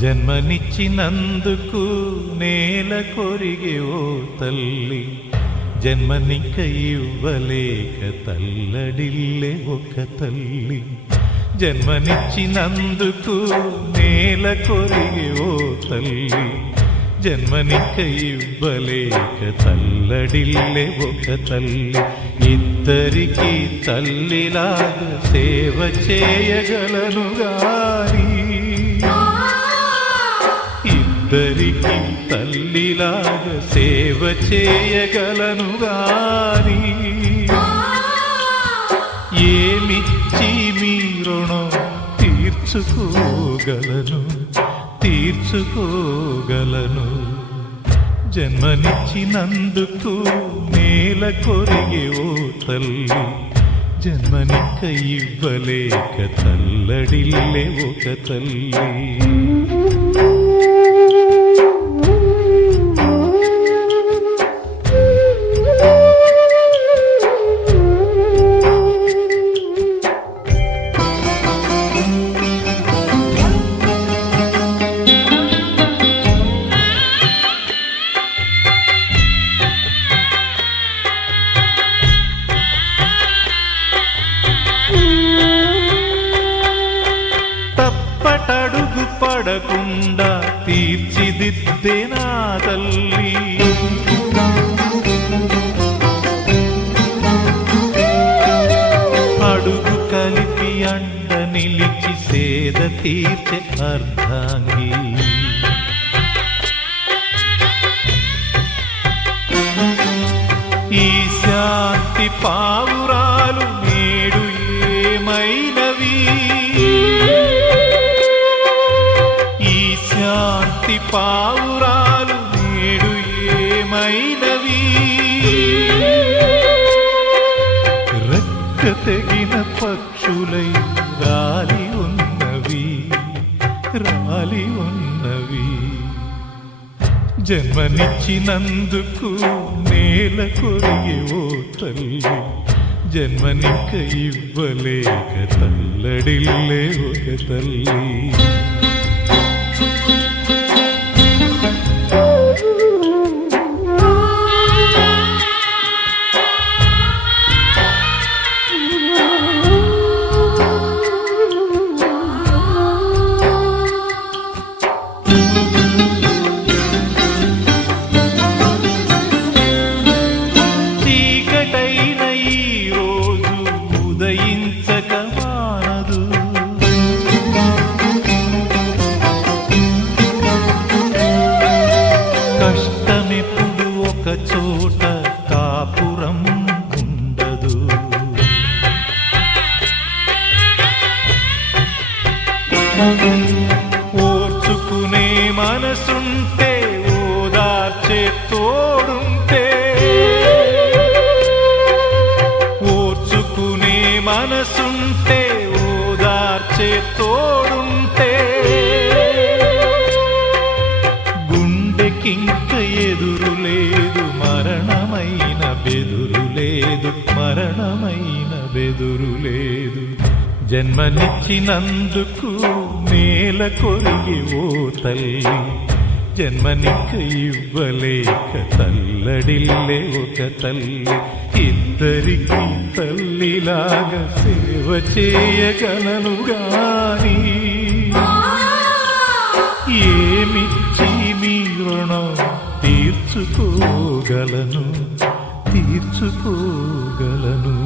జన్మనిచ్చినందుకు నేల కొరిగే ఓ తల్లి, జన్మనిక ఇవ్వలేక తల్లడిల్లే ఒక తల్లి. జన్మనిచ్చినందుకు నేల కొరిగే ఓ తల్లి, జన్మనిక ఇవ్వలేక తల్లడిల్లే ఒక తల్లి. ఇద్దరికి తల్లిలాగా సేవ చేయగలను గాని, ఇద్దరికి తల్లిలాగా సేవ చేయగలను గాని, ఏమిచ్చి మీ రుణం తీర్చుకోగలను తీర్చుకోగలను. జన్మనిచ్చినందుకు నేల కొరిగే ఓ తల్లి, జన్మనిక ఇవ్వలేక తల్లడిల్లే ఒక తల్లి. తప్పటడుగు పడకుండా తీర్చిదిద్దే నా తల్లి, అడుగు కలిపి అండ నిలిచి సేద తీర్చే అర్ధాంగి. ఈ శాంతి పావురాలు నేడు ఏమైనవి, ఈ శాంతి పావురాలు నేడు ఏమైనవి. రెక్క తెగిన పక్షులై రాలి ఉన్నవి రాలి ఉన్నవి. జన్మనిచ్చినందుకు నేల కొరిగే ఓ తల్లి, జన్మనిక ఇవ్వలేక తల్లడిల్లే ఒక తల్లి. కష్టమెప్పుడు ఒక చోట కాపురం ఉండదు, ఓర్చుకునే మనసుంటే ఓదార్చే తోడుంటే, ఓర్చుకునే మనసుంటే ఓదార్చే తోడుంటే, గుండెకింక ఎదురు లేదు మరణమైన బెదురు లేదు, మరణమైన బెదురు లేదు. జన్మనిచ్చినందుకు నేల కొరిగి ఓ తల్లి, జన్మనిక ఇవ్వలేక తల్లడిల్లే ఒక తల్లి. ఇద్దరికి తల్లిలాగా సేవ చేయగలను గాని, ఏమిచ్చి మీ రుణం తీర్చుకోగలను తీర్చుకోగలను.